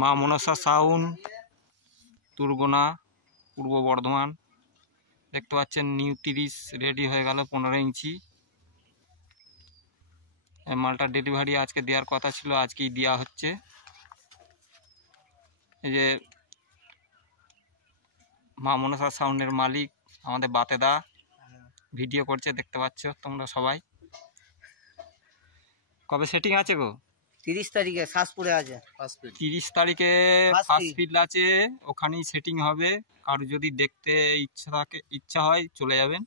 মা মনসা সাউন্ড, তুরগোনা, পূর্ব বর্ধমান। দেখতে পাচ্ছেন নিউ 30 রেডি হয়ে গেল 15 ইঞ্চি। এই মালটা ডেলিভারি আজকে দেওয়ার কথা ছিল, আজকেই দেওয়া হচ্ছে। এই যে মা মনসা সাউন্ডের মালিক আমাদের বাতেদা ভিডিও করছে, দেখতে পাচ্ছ তোমরা সবাই। কবে সেটিং আছে গো? 30 তারিখে শাসপুরে আছে। 30 তারিখে ফার্স্ট ফিল্ড আছে, ওখানেই সেটিং হবে। আর যদি দেখতে ইচ্ছা হয় চলে যাবেন।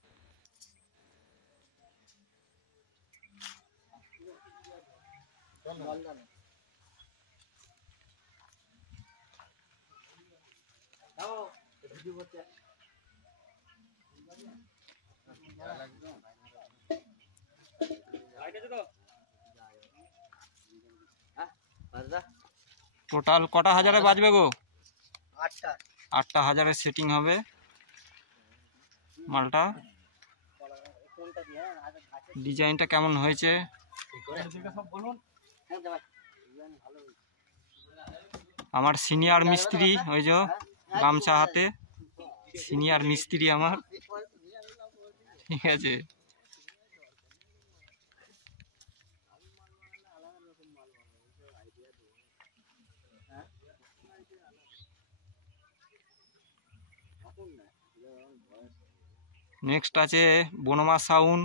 টোটাল কটা হাজারে বাজবে গো? 8টা হাজারের সেটিং হবে মালটা। ডিজাইনটা কেমন হয়েছে? আমার সিনিয়র মিস্ত্রি, ওই যে গামছা হাতে সিনিয়র মিস্ত্রি আমার, ঠিক আছে। নেক্সট আছে বনমা সাউন্ড,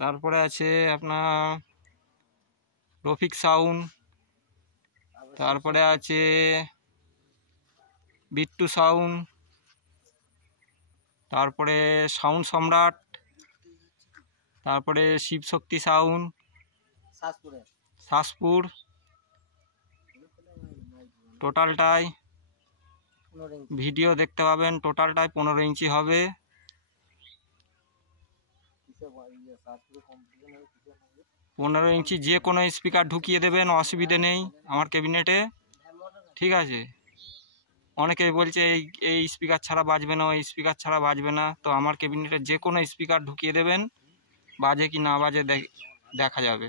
তারপরে আছে আপনার রফিক সাউন্ড, তারপরে আছে বিট্টু সাউন্ড, তারপরে সাউন্ড সম্রাট, তারপরে শিবশক্তি সাউন্ড শাসপুর। টোটালটাই ভিডিও দেখতে পাবেন, টোটালটাই 15 ইঞ্চি হবে। পনেরো ইঞ্চি যে কোনো স্পিকার ঢুকিয়ে দেবেন, অসুবিধে নেই আমার ক্যাবিনেটে, ঠিক আছে। অনেকেই বলছে এই স্পিকার ছাড়া বাজবে না, ওই স্পিকার ছাড়া বাজবে না, তো আমার ক্যাবিনেটে যে কোনো স্পিকার ঢুকিয়ে দেবেন, বাজে কি না বাজে দেখা যাবে।